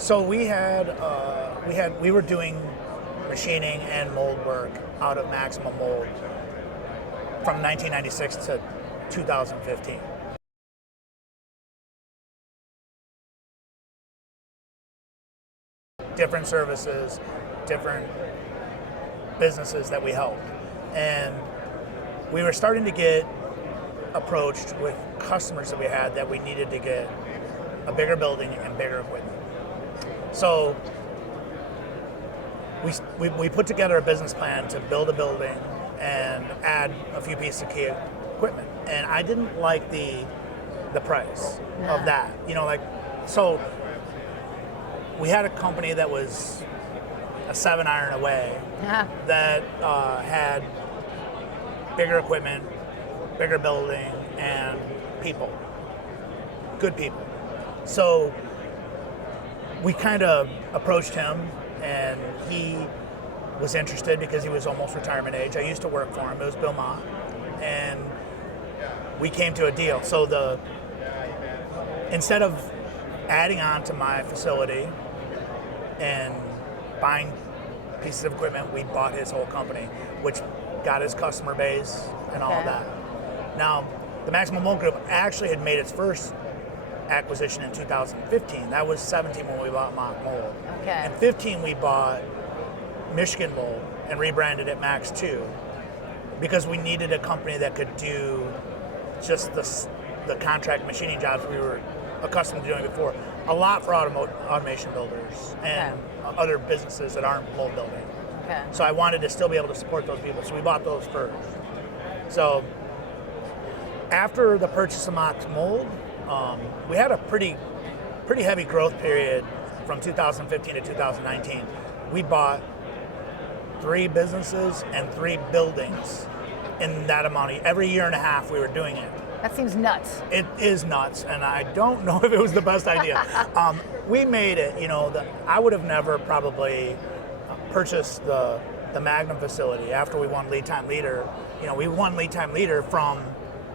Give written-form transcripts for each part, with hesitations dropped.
So we were doing machining and mold work out of Maximum Mold from 1996 to 2015. Different services, different businesses that we helped. And we were starting to get approached with customers that we had that we needed to get a bigger building and bigger equipment. So we put together a business plan to build a building and add a few pieces of key equipment. And I didn't like the price of that. So we had a company that was a 7-iron away that had bigger equipment, bigger building, and people, good people. So we kind of approached him, and he was interested because he was almost retirement age. I used to work for him. It was Bill Mott, and we came to a deal. So instead of adding on to my facility and buying pieces of equipment, we bought his whole company, which got his customer base and all of that. Now, the Maximum Mold Group actually had made its first acquisition in 2015. That was 17 when we bought Mock Mold. In 15, we bought Michigan Mold and rebranded it Max 2 because we needed a company that could do just the contract machining jobs we were accustomed to doing before. A lot for automation builders and other businesses that aren't mold building. So I wanted to still be able to support those people, so we bought those first. So after the purchase of Mock Mold, we had a pretty heavy growth period from 2015 to 2019. We bought 3 businesses and 3 buildings in that amount. Every year and a half we were doing it. That seems nuts. It is nuts, and I don't know if it was the best idea. We made it, I would have never probably purchased the Magnum facility after we won Lead Time Leader. We won Lead Time Leader from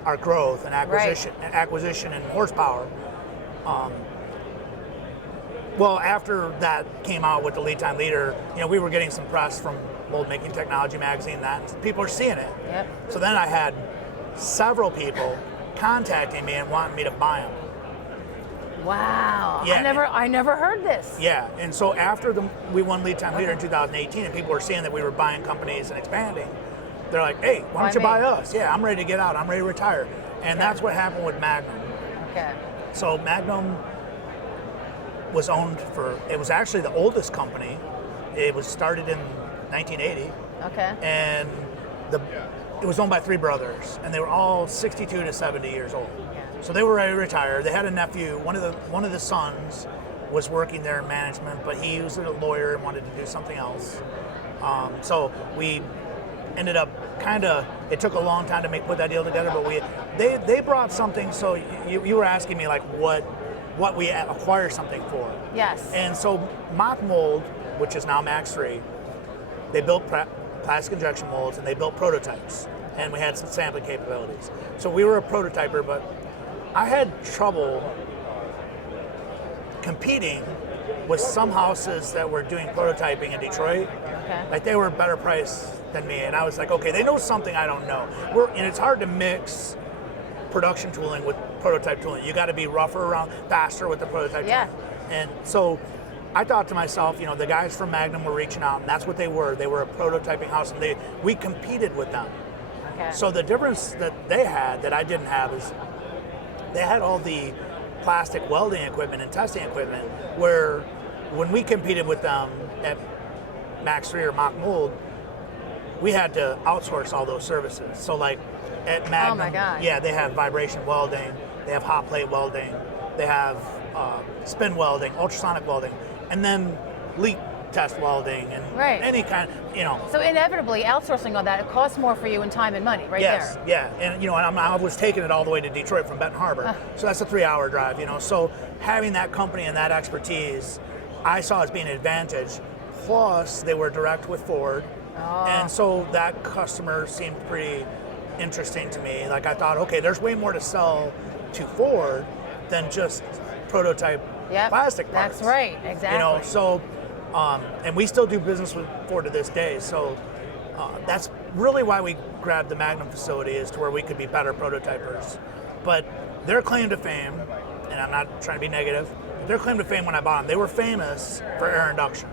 our growth and acquisition and horsepower. Well, after that came out with the Lead Time Leader, we were getting some press from MoldMaking Technology magazine that people are seeing it. So then I had several people contacting me and wanting me to buy them. Wow. I never heard this. Yeah, and so after we won Lead Time Leader in 2018 and people were seeing that we were buying companies and expanding, they're like, hey, why don't you buy us? Yeah, I'm ready to get out. I'm ready to retire. And that's what happened with Magnum. So Magnum was owned it was actually the oldest company. It was started in 1980. And it was owned by 3 brothers, and they were all 62 to 70 years old. So they were ready to retire. They had a nephew. One of the sons was working there in management, but he was a lawyer and wanted to do something else. So we ended up it took a long time to put that deal together, but they brought something. So you were asking me like what we acquire something for. Yes. And so Mock Mold, which is now Max 3, they built plastic injection molds and they built prototypes, and we had some sampling capabilities. So we were a prototyper, but I had trouble competing with some houses that were doing prototyping in Detroit. Like they were a better price than me, and I was like, okay, they know something I don't know. And it's hard to mix production tooling with prototype tooling. You got to be rougher around, faster with the prototype tooling. And so I thought to myself, the guys from Magnum were reaching out, and that's what they were. They were a prototyping house, and we competed with them. So the difference that they had that I didn't have is they had all the plastic welding equipment and testing equipment, where when we competed with them at Max 3 or Mock Mold, we had to outsource all those services. So like at Magnum, they have vibration welding, they have hot plate welding, they have spin welding, ultrasonic welding, and then leak test welding and any kind, So inevitably, outsourcing all that, it costs more for you in time and money, there. Yeah, and I was taking it all the way to Detroit from Benton Harbor, so that's a 3-hour drive, So having that company and that expertise, I saw as being an advantage. Plus, they were direct with Ford, and so that customer seemed pretty interesting to me. Like I thought, okay, there's way more to sell to Ford than just prototype plastic parts. That's right, exactly. You know, so, and we still do business with Ford to this day. So that's really why we grabbed the Magnum facility, is to where we could be better prototypers. But their claim to fame, and I'm not trying to be negative, but their claim to fame when I bought them, they were famous for air induction,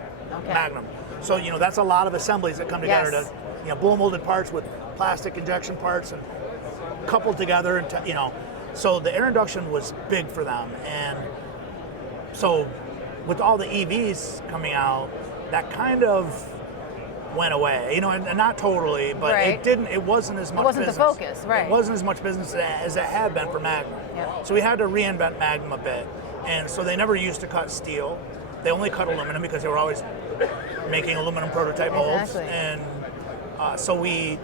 Magnum. So, you know, that's a lot of assemblies that come together to, you know, blow molded parts with plastic injection parts and coupled together, and you know, so the air induction was big for them. And so with all the EVs coming out, that kind of went away, you know, and not totally, but it wasn't as much business. The focus, right. It wasn't as much business as it had been for Magnum. Yep. So we had to reinvent Magnum a bit. And so they never used to cut steel. They only cut aluminum because they were always making aluminum prototype molds. And so we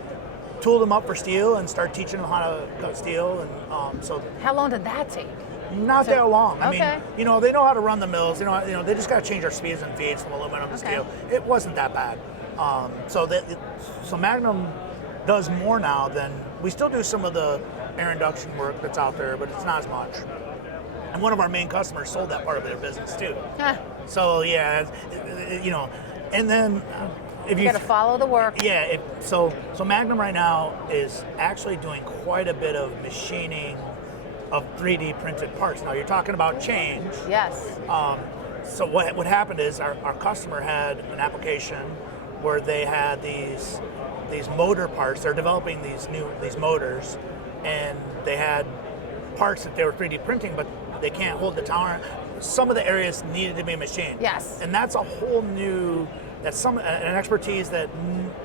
tooled them up for steel and started teaching them how to cut steel. And so how long did that take? Not that long. I mean, you know, they know how to run the mills. You know, they just got to change our speeds and feeds from aluminum to steel. It wasn't that bad. So Magnum does more now than, we still do some of the air induction work that's out there, but it's not as much. And one of our main customers sold that part of their business too. So yeah, you know, and then if you got to follow the work. Yeah. So Magnum right now is actually doing quite a bit of machining of 3D printed parts. Now you're talking about change. Yes. So what happened is our customer had an application where they had these motor parts. They're developing these motors, and they had parts that they were 3D printing, but they can't hold the tolerance. Some of the areas needed to be machined. Yes. And that's a whole new, that's an expertise that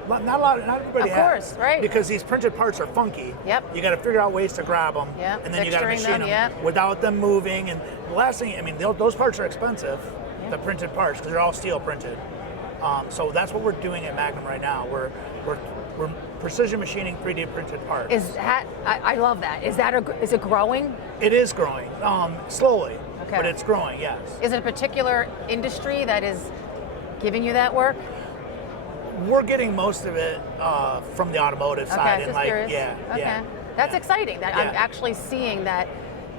not everybody has. Of course, right. Because these printed parts are funky. Yep. You got to figure out ways to grab them. Yep. And then you got to machine them without them moving. And the last thing, I mean, those parts are expensive, the printed parts, because they're all steel printed. So that's what we're doing at Magnum right now. We're precision machining 3D printed parts. I love that. Is it growing? It is growing, slowly, but it's growing. Yes. Is it a particular industry that is giving you that work? We're getting most of it from the automotive side, and just curious. yeah. That's exciting. I'm actually seeing that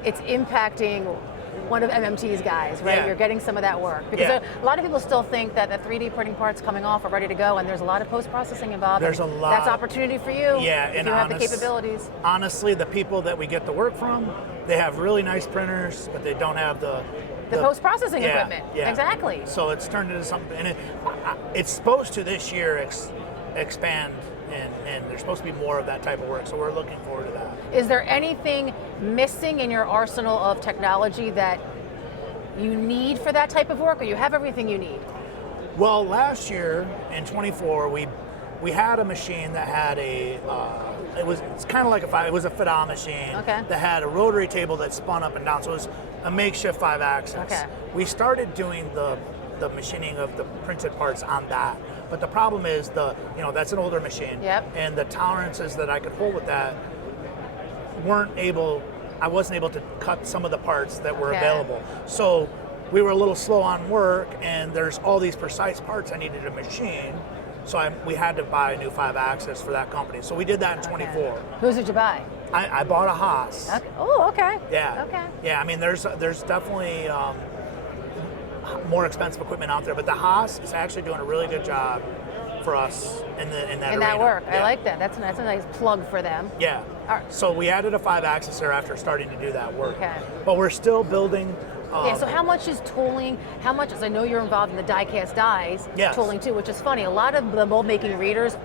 it's impacting one of MMT's guys, right? Yeah. You're getting some of that work. Because a lot of people still think that the 3D printing parts coming off are ready to go, and there's a lot of post-processing involved. There's a lot. That's opportunity for you if and you have the capabilities. Honestly, the people that we get the work from, they have really nice printers, but they don't have the post-processing equipment. Yeah. Exactly. So it's turned into something, and it's supposed to this year expand, and there's supposed to be more of that type of work, so we're looking forward to that. Is there anything missing in your arsenal of technology that you need for that type of work, or you have everything you need? Well, last year in 24, we had a machine that had it's kind of like it was a FIDA machine that had a rotary table that spun up and down, so it was a makeshift 5-axis. We started doing the machining of the printed parts on that, but the problem is that's an older machine, and the tolerances that I could hold with that I wasn't able to cut some of the parts that were available. So we were a little slow on work, and there's all these precise parts I needed to machine. So we had to buy a new 5-axis for that company. So we did that in 24. Whose did you buy? I bought a Haas. Okay. Oh, okay. Yeah. Okay. Yeah, I mean, there's definitely more expensive equipment out there, but the Haas is actually doing a really good job for us in that arena. Work. I like that. That's a nice plug for them. Yeah. Right. So we added a 5-axis there after starting to do that work. But we're still building. So how much is tooling? How much is, I know you're involved in the die-cast dies tooling too, which is funny. A lot of the mold-making readers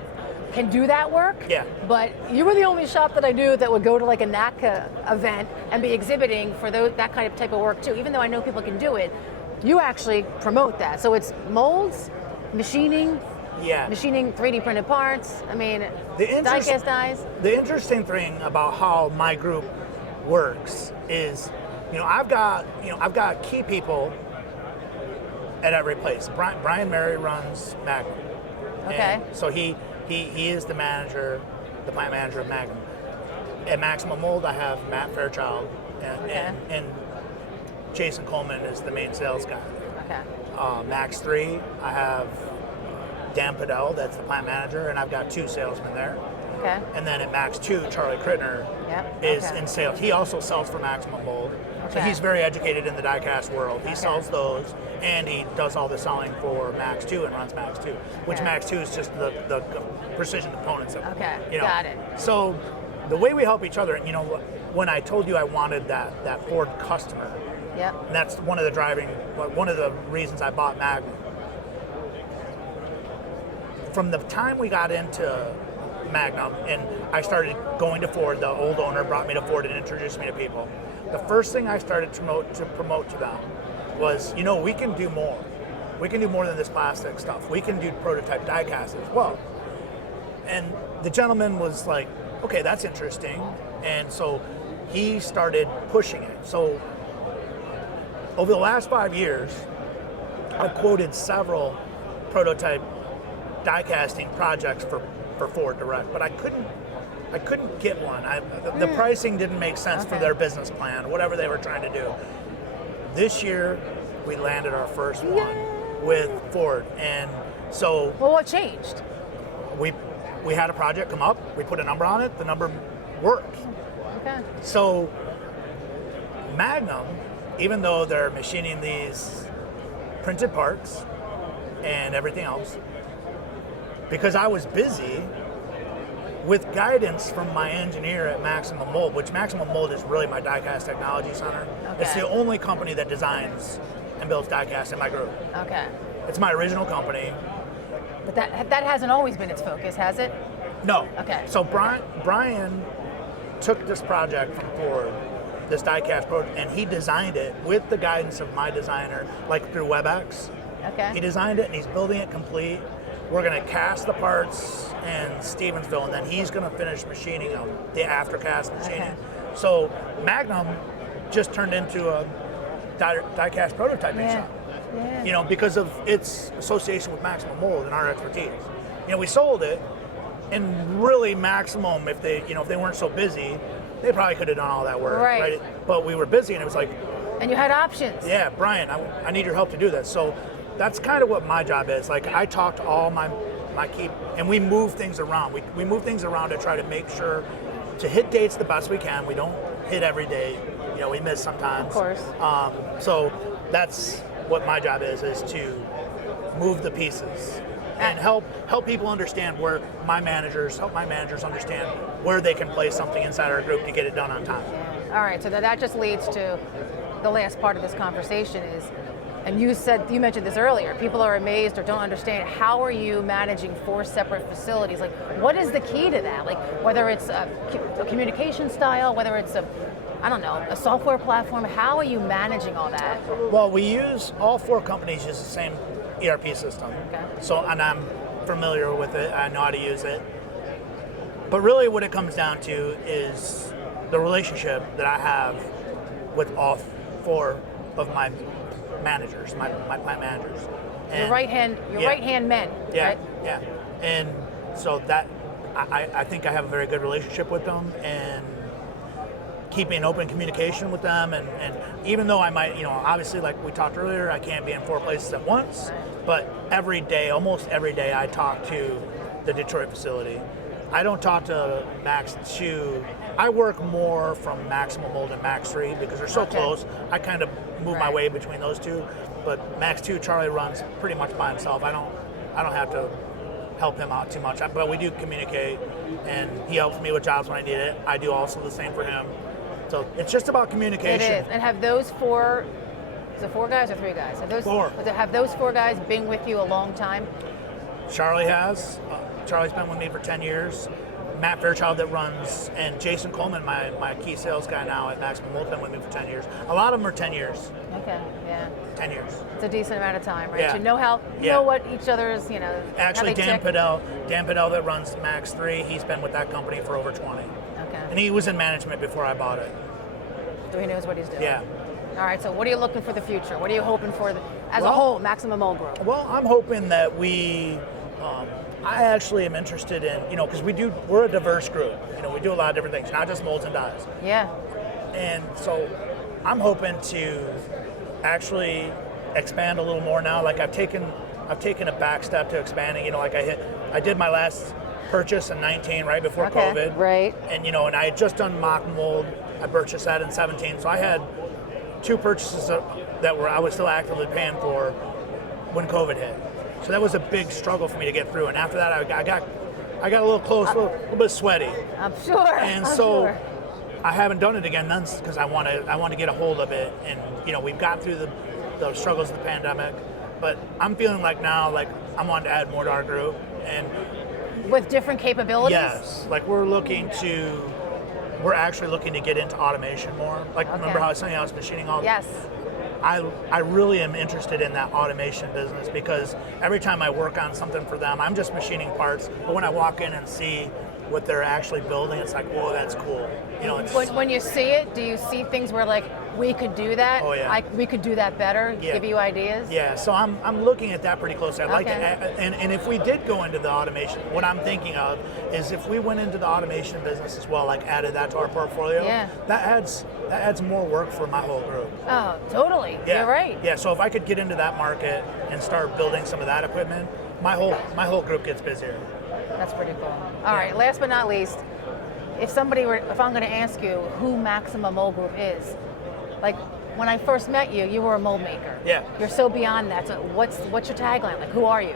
can do that work. Yeah. But you were the only shop that I knew that would go to like a NACA event and be exhibiting for that kind of type of work too. Even though I know people can do it, you actually promote that. So it's molds, machining, machining 3D printed parts. I mean, die-cast dies. The interesting thing about how my group works is, I've got key people at every place. Brian Mary runs Magnum. And so he is the plant manager of Magnum. At Maximum Mold, I have Matt Fairchild, and Jason Coleman is the main sales guy. Max 3, I have Dan Padell, that's the plant manager, and I've got 2 salesmen there. And then at Max 2, Charlie Crittner is in sales. He also sells for Maximum Mold. So he's very educated in the die-cast world. He sells those, and he does all the selling for Max 2 and runs Max 2, which Max 2 is just the precision components of it. Okay, you know? got it. So the way we help each other, and when I told you I wanted that Ford customer, Yep. and that's one of the reasons I bought Magnum. From the time we got into Magnum and I started going to Ford, the old owner brought me to Ford and introduced me to people. The first thing I started to promote to them was, we can do more. We can do more than this plastic stuff. We can do prototype die cast as well. And the gentleman was like, okay, that's interesting. And so he started pushing it. So over the last 5 years, I've quoted several prototype die casting projects for Ford Direct, but I couldn't get one. The pricing didn't make sense for their business plan, whatever they were trying to do. This year, we landed our first one with Ford, and so. Well, what changed? We had a project come up. We put a number on it. The number worked. Okay. So Magnum, even though they're machining these printed parts and everything else, because I was busy with guidance from my engineer at Maximum Mold, which Maximum Mold is really my die-cast technology center. Okay. It's the only company that designs and builds die-cast in my group. Okay. It's my original company. But that hasn't always been its focus, has it? No. Okay. So Brian took this project from Ford, this die-cast project, and he designed it with the guidance of my designer, like through WebEx. Okay. He designed it and he's building it complete. We're going to cast the parts in Stevensville, and then he's going to finish machining them, the after-cast machining. Okay. So Magnum just turned into a die-cast prototyping shop. Yeah. Because of its association with Maximum Mold and our expertise. We sold it, and really Maximum, if they weren't so busy, they probably could have done all that work, right? But we were busy, and it was like, and you had options. yeah, Brian, I need your help to do this. So that's kind of what my job is. Like, I talk to all my key, and we move things around. We move things around to try to make sure to hit dates the best we can. We don't hit every day. We miss sometimes. Of course. So that's what my job is to move the pieces and help people understand where help my managers understand where they can place something inside our group to get it done on time. All right, so that just leads to the last part of this conversation is, and you mentioned this earlier, people are amazed or don't understand, how are you managing 4 separate facilities? Like, what is the key to that? Like, whether it's a communication style, whether it's a software platform, how are you managing all that? Well, all 4 companies use the same ERP system. Okay. So, and I'm familiar with it, I know how to use it. But really what it comes down to is the relationship that I have with all 4 of my managers, my plant managers. And Your right hand men, right? Yeah. And so that, I think I have a very good relationship with them, and keeping open communication with them, and even though I might, obviously, like we talked earlier, I can't be in 4 places at once, but almost every day I talk to the Detroit facility. I don't talk to Max 2. I work more from Maximum Mold and Max 3 because they're so close. I kind of move my way between those 2, but Max 2, Charlie runs pretty much by himself. I don't have to help him out too much, but we do communicate, and he helps me with jobs when I need it. I do also the same for him. So it's just about communication. It is. And have those 4, is it 4 guys or 3 guys? 4. Have those 4 guys been with you a long time? Charlie has. Charlie's been with me for 10 years. Matt Fairchild that runs, and Jason Coleman, my key sales guy now at Maximum Mold, been with me for 10 years. A lot of them are 10 years. Okay, yeah. 10 years. It's a decent amount of time, right? Yeah. You know what each other's, Actually, how they Dan tick. Padell that runs Max 3, he's been with that company for over 20. Okay. And he was in management before I bought it. So he knows what he's doing. Yeah. All right, so what are you looking for the future? What are you hoping for as a whole, Maximum Mold Group? Well, I'm hoping that I actually am interested in, because we're a diverse group. We do a lot of different things, not just molds and dies. Yeah. And so I'm hoping to actually expand a little more now. Like I've taken a back step to expanding. I did my last purchase in 19 right before COVID. Right. And and I had just done mock mold. I purchased that in 17. So I had 2 purchases that I was still actively paying for when COVID hit. So that was a big struggle for me to get through. And after that, I got a little close, a little bit sweaty. I'm sure. And I'm so sure. I haven't done it again because I want to get a hold of it. And we've got through the struggles of the pandemic, but I'm feeling like now, like I want to add more to our group. And with different capabilities? yes, like we're actually looking to get into automation more. Like remember how I was saying I was machining all? Yes. I really am interested in that automation business because every time I work on something for them, I'm just machining parts. But when I walk in and see what they're actually building, it's like, whoa, that's cool. It's When you see it, do you see things where like we could do that? Oh, yeah. We could do that better. Yeah. Give you ideas. Yeah, so I'm looking at that pretty closely. I'd like to, Okay. and if we did go into the automation, what I'm thinking of is if we went into the automation business as well, like added that to our portfolio, Yeah. that adds more work for my whole group. Oh, totally. Yeah. You're right. Yeah, so if I could get into that market and start building some of that equipment, my whole group gets busier. That's pretty cool. All right. Last but not least, if I'm going to ask you who Maxima Mold Group is, like when I first met you, you were a mold maker. Yeah. You're so beyond that. So what's your tagline? Like, who are you?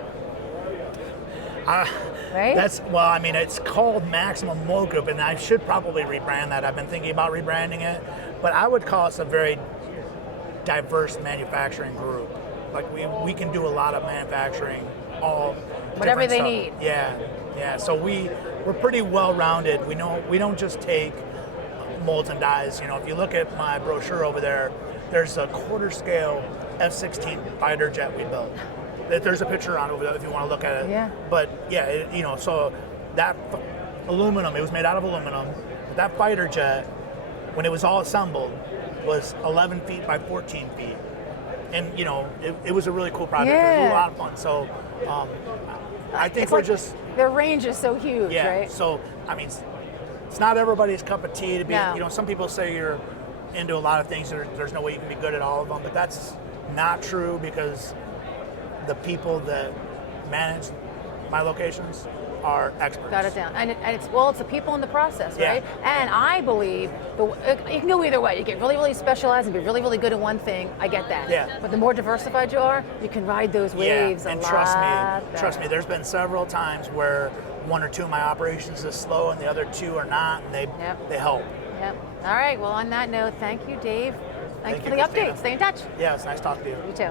Right? It's called Maximum Mold Group, and I should probably rebrand that. I've been thinking about rebranding it, but I would call us a very diverse manufacturing group. Like we can do a lot of manufacturing, all Whatever different they stuff. need. Yeah. So we're pretty well rounded. We don't just take molds and dies. If you look at my brochure over there, there's a quarter scale F-16 fighter jet we built. There's a picture on over there if you want to look at it. Yeah. But yeah, so that aluminum, it was made out of aluminum. But that fighter jet, when it was all assembled, was 11 feet by 14 feet. And it was a really cool project. It was a lot of fun. So I think their range is so huge, yeah. right? So it's not everybody's cup of tea to be. No. Some people say you're into a lot of things. There's no way you can be good at all of them, but that's not true because the people that manage my locations are experts. Got it down. And it's the people in the process, Yeah. right? And I believe you can go either way. You get really, really specialized and be really, really good at one thing. I get that. Yeah. But the more diversified you are, you can ride those waves and a trust lot me, there's been several times where 1 or 2 of my operations is slow and the other 2 are not, and they help. Yep. All right. Well, on that note, thank you, Dave. Thank you for the Christina. update. Stay in touch. Yeah, it's nice talking to you. You too.